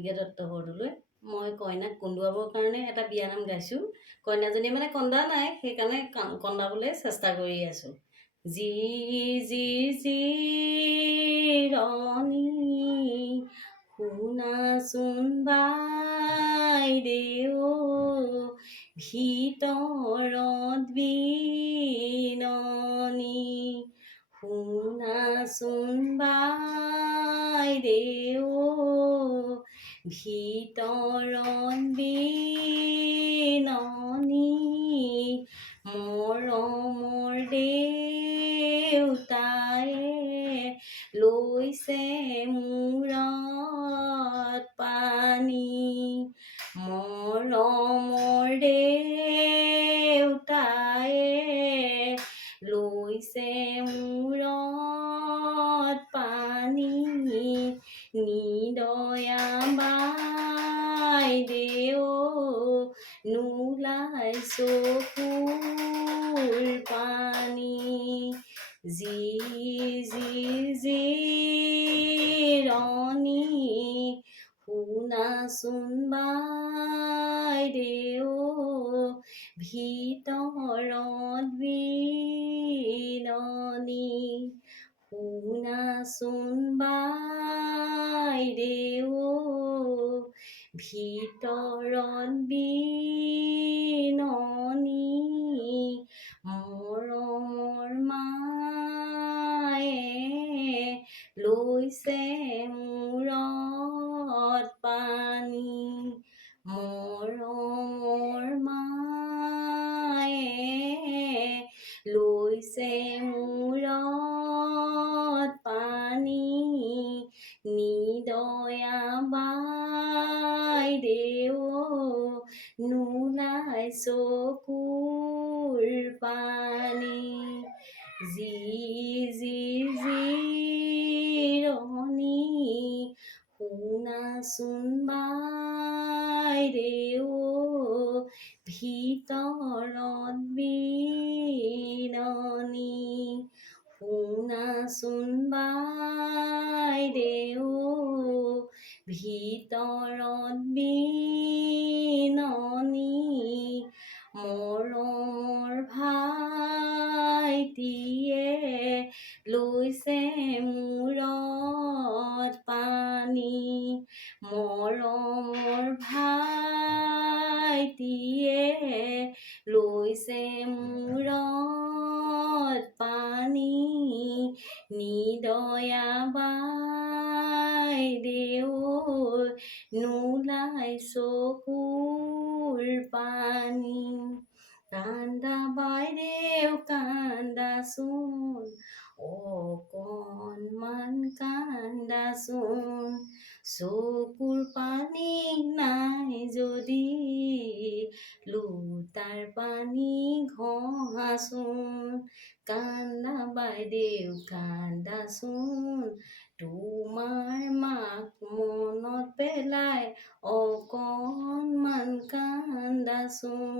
মালবিকা দত্ত বৰদলৈ। মই কইনাক কন্দুৱাবৰ কাৰণে এটা বিয়ানাম গাইছোঁ। কইনাজনী মানে কন্দা নাই, সেইকাৰণে কন্দাবলৈ চেষ্টা কৰি আছোঁ। জি জি জিৰণি শুনাচোন বাইদেউ ভিতৰত বিননি শুনাচোন বাইদেউ ভিতৰত বিননি মৰমৰ দেউতায়ে লৈছে মূৰত পানী মৰমৰ দেউতায়ে লৈছে মূৰত পানী নিদয়া বাইদেউ নোলাই চকুৰ পানী জি জি জিৰণি শুনাচোন বাইদেউ ভিতৰত বিননি শুনাচোন বাইদেউ ভিতৰত বিননি মৰমৰ মায়ে লৈছে মূৰত পানী মৰমৰ মায়ে লৈছে মূৰত পানী নিদয়া বাইদেউ নোলাই চকুৰ পানী জি জি জিৰণি শুনাচোন বাইদেউ ভিতৰত বিননি শুনাচোন বাইদেউ ভিতৰত বিননি মৰমৰ ভাইটিয়ে লৈছে মূৰত পানী মৰমৰ ভাইটিয়ে লৈছে মূৰত পানী নিদয়া বাইদেউ নোলাই চকুৰ পানী কান্দা বাইদেউ কান্দাচোন অকণমান কান্দাচোন চকুৰ পানী নাই যদি লোটাৰ পানী ঘঁহাচোন কান্দা বাইদেউ কান্দাচোন তোমাৰ মাক মনত পেলাই অকণমান কান্দাচোন।